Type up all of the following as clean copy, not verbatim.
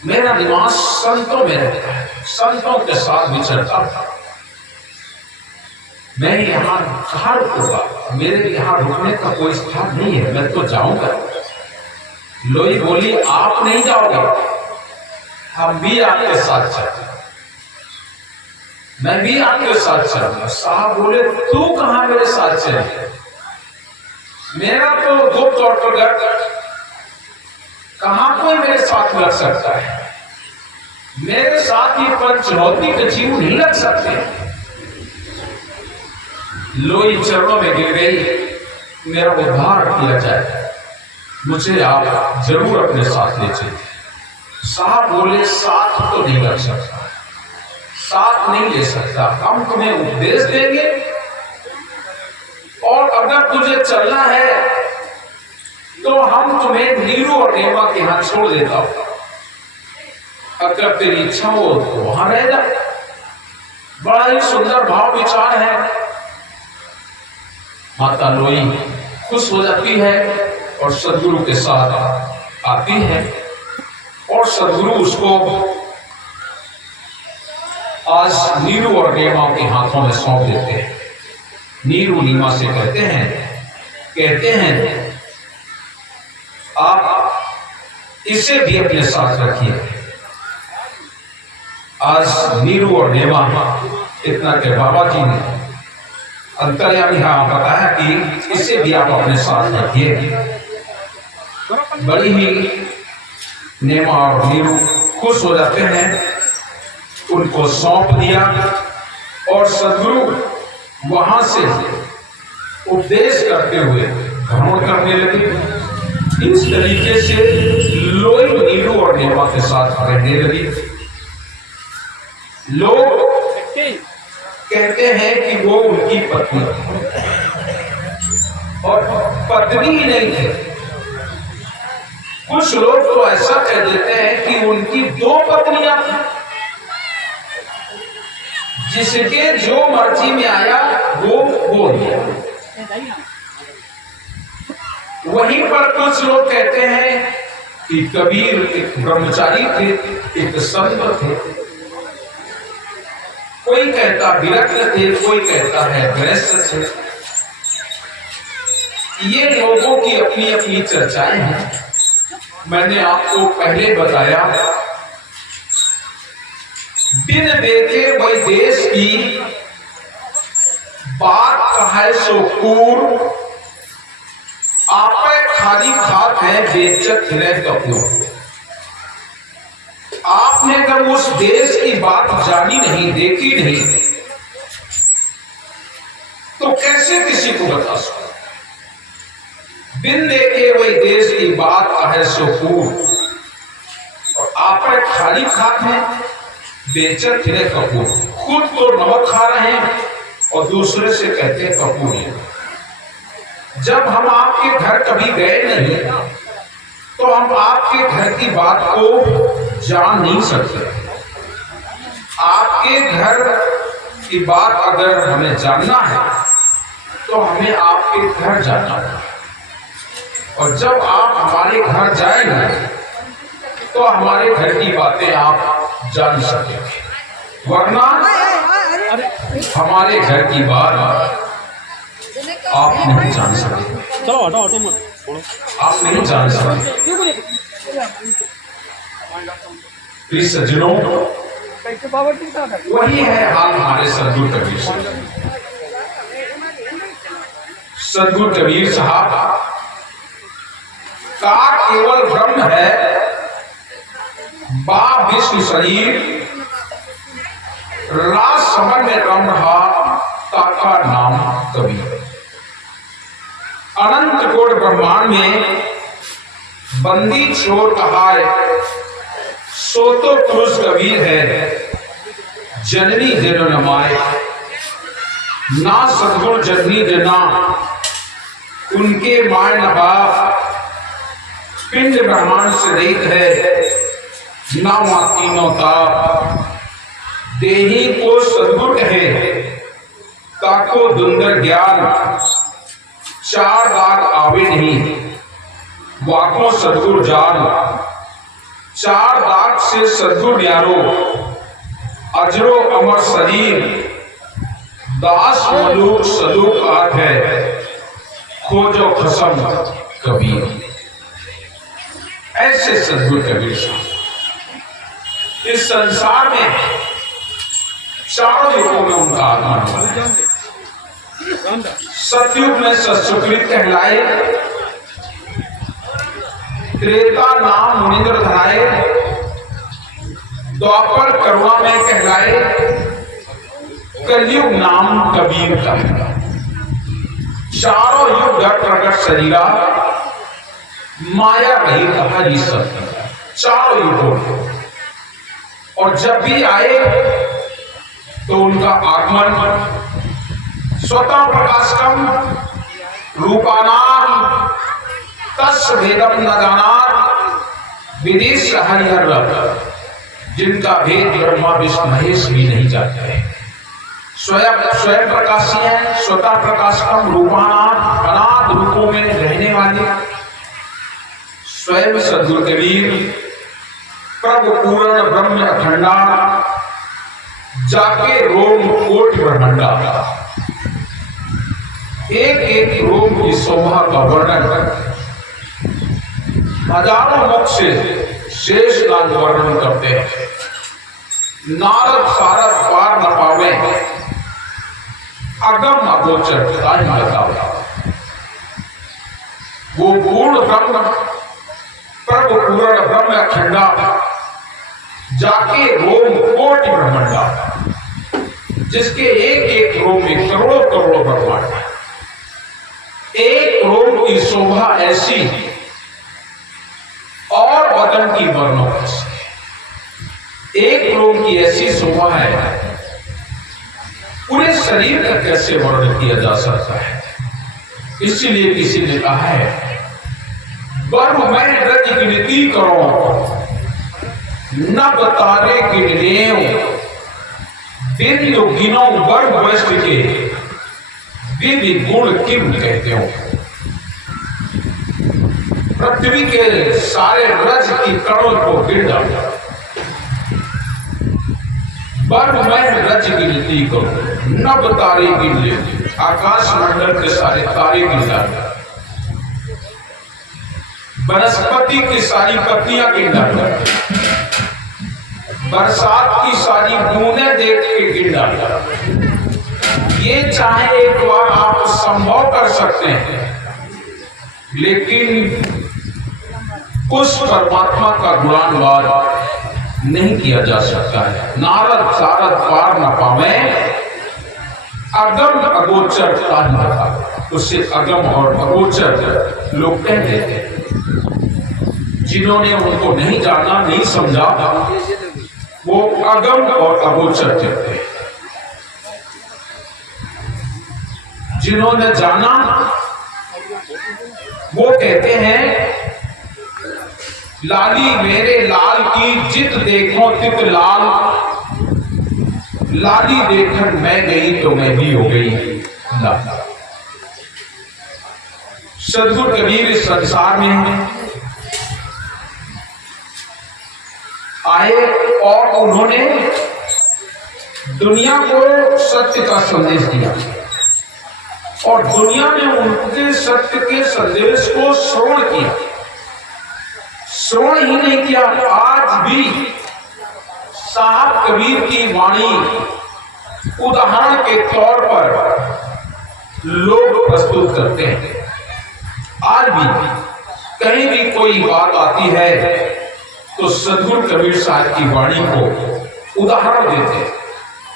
मेरा दिमाग संतों में रहता है, संतों के साथ विचरता था। मैं यहाँ कहाँ रुकूंगा, मेरे यहाँ रुकने का कोई स्थान नहीं है, मैं तो जाऊंगा। लोई बोली, आप नहीं जाओगे, हम भी आपके साथ चलेंगे, मैं भी आपके साथ चलूंगा। साहब बोले, तू कहाँ मेरे साथ चले, मेरा तो गुप्त तौर पर घर, कहाँ कोई मेरे साथ लग सकता है, मेरे साथ ही पंचनौती के जीव नहीं लग सकते। लोई चरणों में गिर गई, मेरा उद्धार किया जाए, मुझे आप जरूर अपने साथ ले चलिए। साहब बोले, साथ तो नहीं कर सकता, साथ नहीं ले सकता, हम तुम्हें उपदेश देंगे और अगर तुझे चलना है तो हम तुम्हें नीरू और नेमा के यहां छोड़ देता हूं, अगर तेरी इच्छा हो तो वहां रह जा। बड़ा ही सुंदर भाव विचार है। माता लोई खुश हो जाती है और सदगुरु के साथ आती है और सदगुरु उसको आज नीरू और नेमा के हाथों में सौंप देते हैं। नीरू नीमा से कहते हैं आप इसे भी अपने साथ रखिए। आज नीरू और नेमा इतना के बाबा जी ने अंतर्यामी बताया कि इसे भी आप अपने साथ रखिए। बड़ी ही नेमा और नीरू खुश हो जाते हैं, उनको सौंप दिया और सदगुरु वहां से उपदेश करते हुए भ्रमण करने लगे। इस तरीके से लोई नीरू और नेमा के साथ रहने लगी। लोग कहते हैं कि वो उनकी पत्नी और पत्नी ही नहीं थी, कुछ लोग तो ऐसा कह देते हैं कि उनकी 2 पत्नियां थी, जिसके जो मर्जी में आया वो बोल दिया। वहीं पर कुछ लोग कहते हैं कि कबीर एक ब्रह्मचारी थे, एक संत थे, कोई कहता विरक्त थे, कोई कहता है गृहस्थ थे। ये लोगों की अपनी अपनी चर्चाएं हैं। मैंने आपको पहले बताया, बिन देखे वही देश की बात कहे सो कूर, आपे खाली खात है बेइज्जत हृदय कपूर। आपने अगर उस देश की बात जानी नहीं, देखी नहीं, तो कैसे किसी को बता सकते। बिन देखे वही देश की बात कहे सो कूर, और आप खाली खात हैं बेइज्जत हृदय कपूर। खुद तो नमक खा रहे हैं और दूसरे से कहते हैं कपूर है। जब हम आपके घर कभी गए नहीं तो हम आपके घर की बात को जान नहीं सकते। आपके घर की बात अगर हमें जानना है तो हमें आपके घर जाना है, और जब आप हमारे घर जाएंगे तो हमारे घर की बातें आप जान सकेंगे, वरना हमारे घर की बात आप नहीं जान सकते। चलो ऑटो ऑटो मत आप नहीं जान सकते। प्रिय सज्जनों, वही है हाल हमारे सदगुरु कबीर साहब। सदगुरु कबीर साहब का केवल ब्रह्म है, बा विष्णु शरीर, राज समर में रम रहा ताका नाम कबीर। अनंत कोट ब्रह्मांड में बंदी छोड़ कहा है, सो तो पुरुष कबीर है, जननी जन नमाए। ना सदगुण जननी जना, उनके माय न बाप, पिंड ब्रह्मांड से रहित है, ना तीनों ताप। देही को सदगुरु कहे, ताको दुंदर ज्ञान, 4 दाग आवे नहीं, वाको सदगुरु जान। चार दाग से सद्गुर न्यारो, अजरो अमर शरीर, दास मलूक सलूक आठ है, खोजो खसम कबीर। ऐसे सद्गुरु कबीर साहब इस संसार में चारों युगों में उनका आगमन हुआ। सतयुग में सत्सुकृत कहलाए, त्रेता नाम मुनिंद्र धराए, द्वापर करुणा में कहलाए, कलयुग नाम कबीर का। चारों युग घट प्रकट शरीरा, माया रही हरि सत्य। चारों युगों और जब भी आए तो उनका आगमन स्वतः प्रकाशकम रूपानाम तस् भेदम न जानार विदेश हरिहर, जिनका भेद ब्रह्मा विष्णु महेश भी नहीं जानते। स्वयं प्रकाशी है, स्वतः प्रकाशकम रूपानाम, अनाद रूपों में रहने वाले स्वयं सद्गुरु कबीर, प्रभु पूर्ण ब्रह्म अखंडा, जाके रोम कोटि ब्रह्मांडा। एक एक रोम की शोभा का वर्णन हजारों मुख से शेष नाग वर्णन करते हैं। नारद सारद पार न पावे, अगम अगोचर बताओ। वो पूर्ण ब्रह्म, प्रभु पूर्ण ब्रह्म अखंडा, जाके रोम कोटि ब्रह्मांडा, जिसके एक एक रोम में करोड़ों करोड़ों ब्रह्मांड। एक रोम की शोभा ऐसी और बदन की वर्णों कैसी। एक रोम की ऐसी शोभा है, पूरे शरीर का कैसे वर्णन किया जा सकता है। इसीलिए किसी ने कहा है, बर्म में रज गिनती करो, नभ तारे गिनेओ, बिंदु गिनो वर्ग वैष्ट के, विधि गुण किम कहते हो। पृथ्वी के सारे रज की कणों को गिन डालो, बर्म में रज गिनती करो, नभ तारे गिन ले, आकाश मंडल के सारे तारे गिन डालो, वनस्पति की सारी पत्तियां गिन डालो, बरसात की सारी बूंदें देख के गिन डालो। ये चाहे एक बार आप संभव कर सकते हैं, लेकिन उस परमात्मा का गुणानुवाद नहीं किया जा सकता है। नारद सारद पार न पावे, अगम अगोचर ताज बता। उससे अगम और अगोचर लोग कहते हैं। जिन्होंने उनको नहीं जाना, नहीं समझा, वो अगम और अगोचर कहते हैं। जिन्होंने जाना वो कहते हैं, लाली मेरे लाल की जित देखो तित लाल, लाली देखकर मैं गई तो मैं भी हो गई लाल। सद्गुरु कबीर इस संसार में आए और उन्होंने दुनिया को सत्य का संदेश दिया और दुनिया ने उनके सत्य के संदेश को श्रवण किया। श्रवण ही नहीं किया, आज भी साहब कबीर की वाणी उदाहरण के तौर पर लोग प्रस्तुत करते हैं। आज भी कहीं भी कोई बात आती है तो सद्गुरु कबीर साहब की वाणी को उदाहरण देते हैं,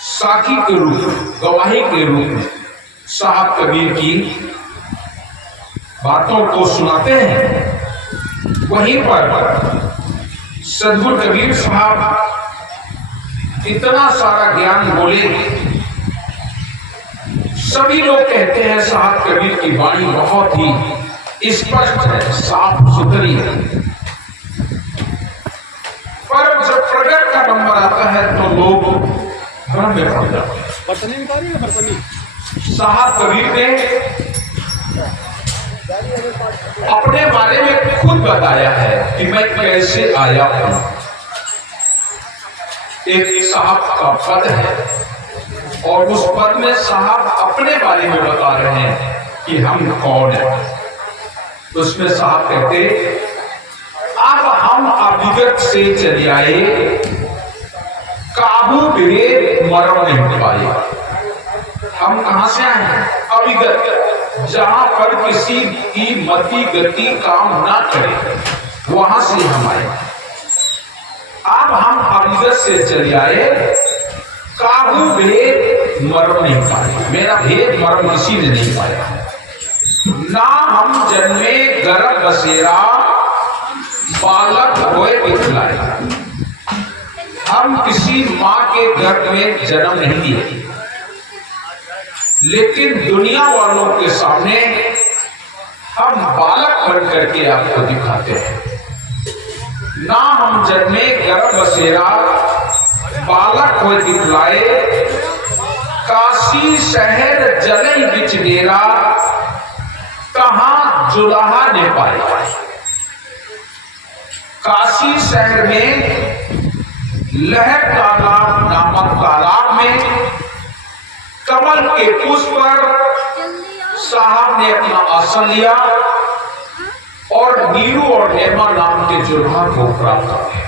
साखी के रूप में, गवाही के रूप में साहब कबीर की बातों को सुनाते हैं। वहीं पर सद्गुरु कबीर साहब इतना सारा ज्ञान बोले, सभी लोग कहते हैं साहब कबीर की वाणी बहुत ही स्पष्ट है, साफ सुथरी है। पर जब प्रगट का नंबर आता है तो लोग भ्रम में पड़ जाते हैं। साहब कबीर ने अपने बारे में खुद बताया है कि मैं कैसे आया हूं। एक साहब का पद है और उस पद में साहब अपने बारे में बता रहे हैं कि हम कौन है। उसमें साहब कहते, अब हम अविगत से चले आए, काबू बिरे मरम नहीं पाए। हम कहां से आए हैं? अविगत, जहां पर किसी की मति गति काम ना करे, वहां से हम आए। अब हम अविगत से चले आए, काबू भेद मरम नहीं पाए। मेरा भेद मरम किसी ने नहीं पाया। ना हम जन्मे गर्भ बसेरा, बालक होए दिखलाए। हम किसी मां के गर्भ में जन्म नहीं लिए, लेकिन दुनिया वालों के सामने हम बालक बन करके आपको दिखाते हैं। ना हम जन्मे गर्भ बसेरा, बालक होए दिखलाए। काशी शहर जलई बिच डेरा, कहां जुलाहा ने पाए। काशी शहर में लहर तालाब नामक तालाब में कमल के पुष्प पर साहब ने अपना आसन लिया और नीरू और नेमा नाम के जुल्हा को प्राप्त किया।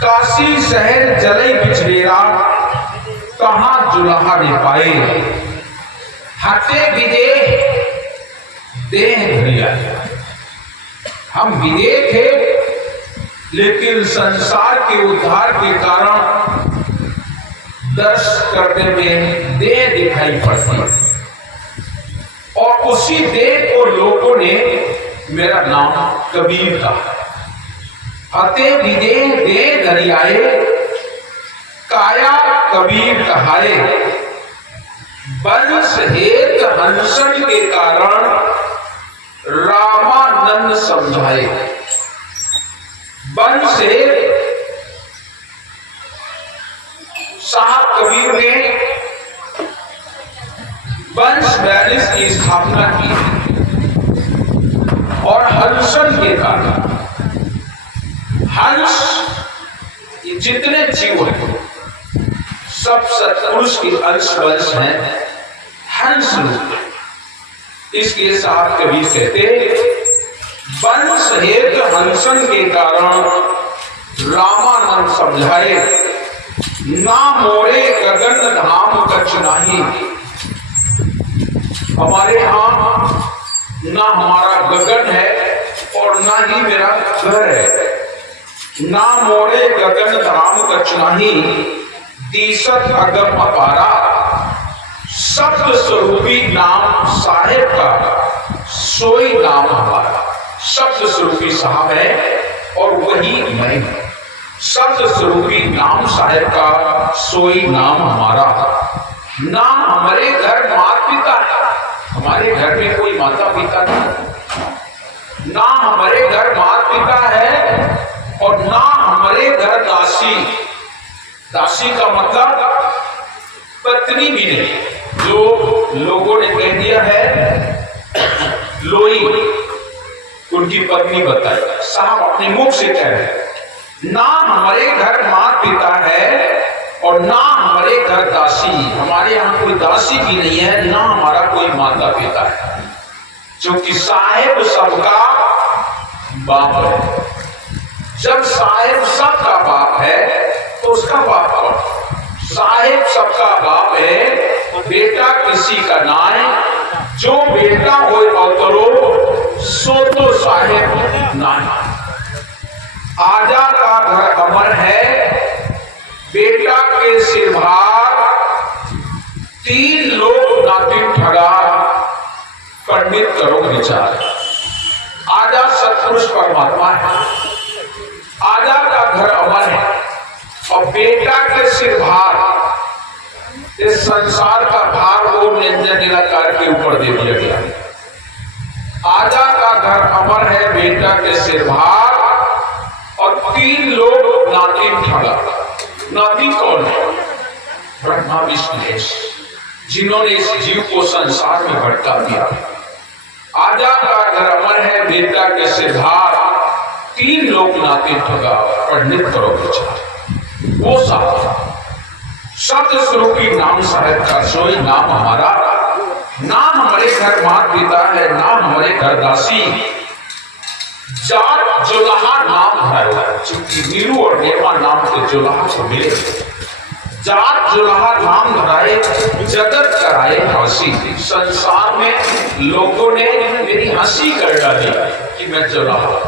काशी शहर जलई बिछड़ेरा, कहां जुल्हा ने पाए। हटे विदेह देह धरिया। हम विदेह थे, लेकिन संसार के उद्धार के कारण दर्श करने में देह दिखाई पड़ती, और उसी देह को लोगों ने मेरा नाम कबीर कहा। हते विदेह देह धरियाए, काया कबीर कहाए। वंश हेत हंसन के कारण रामानंद समझाए। वंश से साहब कबीर ने वंश वैरिस की स्थापना की, और हंसन के कारण, हंस जितने जीव हैं सब सत्पुरुष के अंश वंश हैं, हंस रूप। इसलिए साहब कबीर कहते, वंश हेतु हंसन के कारण रामानंद समझाए। ना मोरे गगन धाम कछ नाही। हमारे यहां ना हमारा गगन है और ना ही मेरा घर है। ना मोरे गगन धाम कछ नाही, दीसत अगम अपारा। शब्द स्वरूपी नाम साहेब का, सोई नाम हमारा। शब्द स्वरूपी साहब है और वही मैं हूं। शब्द स्वरूपी नाम साहेब का, सोई नाम हमारा। ना हमारे घर माता पिता है, हमारे घर में कोई माता पिता नहीं। ना हमारे घर माता पिता है और ना हमारे घर दासी। दासी का मतलब पत्नी भी नहीं, जो लोगों ने कह दिया है लोई, उनकी पत्नी बताई। साहब अपने मुख से कह रहे हैं, ना हमारे घर माता पिता है और ना हमारे घर दासी। हमारे यहाँ कोई दासी भी नहीं है, ना हमारा कोई माता पिता है, क्योंकि साहेब सबका बाप है। जब साहेब सबका बाप है तो उसका बाप कौन? साहेब सबका बाप है, बेटा किसी का ना है। जो बेटा हो अवतरो, सो तो साहेब ना। आजा का घर अमर है, बेटा के सिर भार। तीन लोग नातिन ठगा, पंडित करो विचार। आजा सत्पुरुष परमात्मा है, आजा का घर अमर है, और बेटा के सिर भार। इस संसार का भार वो निंजा निराकार के ऊपर दे दिया गया। आजा का घर अमर है, बेटा के सिर भार, और तीन लोग नातिन ठगा। नाती कौन है? ब्रह्मा विष्णु, जिन्होंने इस जीव को संसार में भटका दिया। आजा का घर अमर है, बेटा के सिद्धार्थ, 3 लोग नाते ठगा, पंडित करो विचार। वो साथ सत्य स्वरूपी नाम साहेब का सोई नाम हमारा, ना हमारे घर मात पिता है, ना हमारे घर दासी, जाट जुलाहा नाम है, चूंकि नीरू और नेमा नाम के जुलाहा को मिले, जाट जुलाहा नाम धराए, जगत कराए हंसी। संसार में लोगों ने मेरी हंसी कर डाली कि मैं जुलाहा।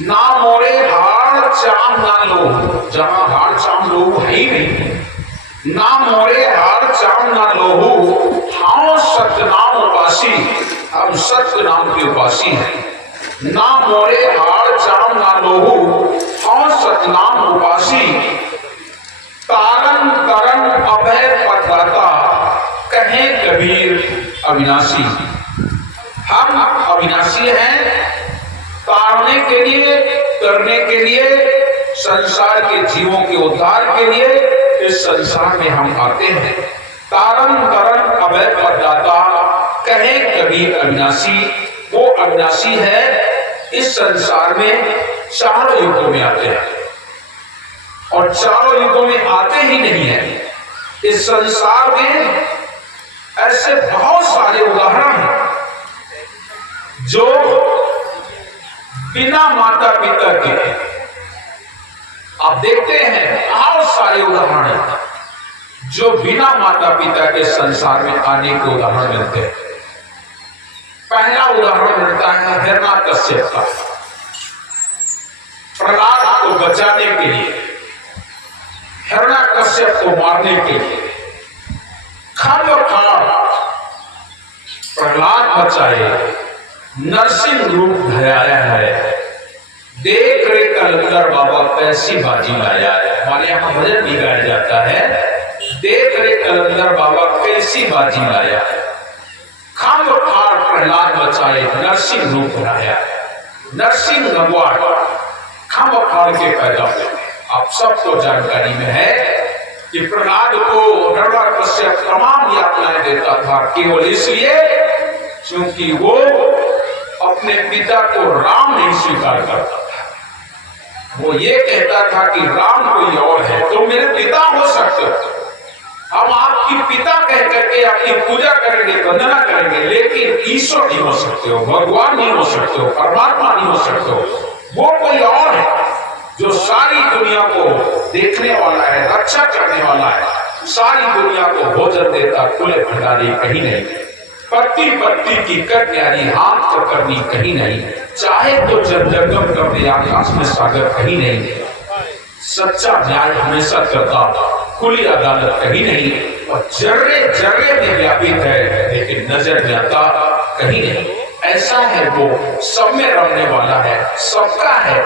ना मोरे हाड़ चाम ना लो, जहां हाड़ चाम लोग है ही नहीं, ना मोरे हाड़ चाम ना लोहू, हाँ सतनाम उपासी, हम सत्य नाम के उपासी हैं। ना मोरे हाड़ चाम ना लोहू, हाँ सतनाम उपासी, तारन तरन अभय पथराता, कहे कबीर अविनाशी। हम अविनाशी हैं, तारने के लिए, करने के लिए, संसार के जीवों के उद्धार के लिए इस संसार में हम आते हैं। तारन तरन अभय पथराता, कहे कबीर अविनाशी। वो अविनाशी है, इस संसार में चारों युगों में आते हैं, और चारों युगों में आते ही नहीं है। इस संसार में ऐसे बहुत सारे उदाहरण हैं जो बिना माता पिता के, आप देखते हैं बहुत सारे उदाहरण हैं जो बिना माता पिता के संसार में आने के उदाहरण मिलते हैं। पहला उदाहरण मिलता है हिरण्यकश्यप का। प्रहलाद को बचाने के लिए, हिरण्यकश्यप को मारने के लिए खंड-खांड प्रहलाद बचाए, नरसिंह रूप धराया है। देख रे कलंदर बाबा कैसी बाजी लाया है। हमारे यहाँ भजन भी गाया जाता है, देख रे कलंदर बाबा कैसी बाजी लाया है। खंड-खांड प्रहलाद बचाए, नरसिंह रूप धराया। नरसिंह भगवान खंड-खांड के पैदा हुए। आप सबको जानकारी में है कि प्रहलाद को हिरण्यकश्यप तमाम यातनाएं देता था, केवल इसलिए क्योंकि वो अपने पिता को राम नहीं स्वीकार करता था। वो ये कहता था कि राम कोई और है, तो मेरे पिता हो सकते हो, हम आपकी पिता कह करके आपकी पूजा करेंगे, वंदना करेंगे, लेकिन ईश्वर नहीं हो सकते हो, भगवान नहीं हो सकते हो, परमात्मा नहीं हो सकते हो। वो कोई और है जो सारी दुनिया को देखने वाला है, रक्षा करने वाला है, सारी दुनिया को भोजन देता, खुले भंडारी कहीं नहीं, पत्ती पत्ती की कर न्यारी, हाथ का करनी कहीं नहीं, चाहे तो जगम कर दे आकाश में सागर कहीं नहीं, सच्चा न्याय हमेशा करता, खुली अदालत कहीं नहीं, और जर्रे जर्रे में व्यापित है, लेकिन नजर में आता कहीं नहीं। ऐसा है वो, सब में रहने वाला है, सबका है,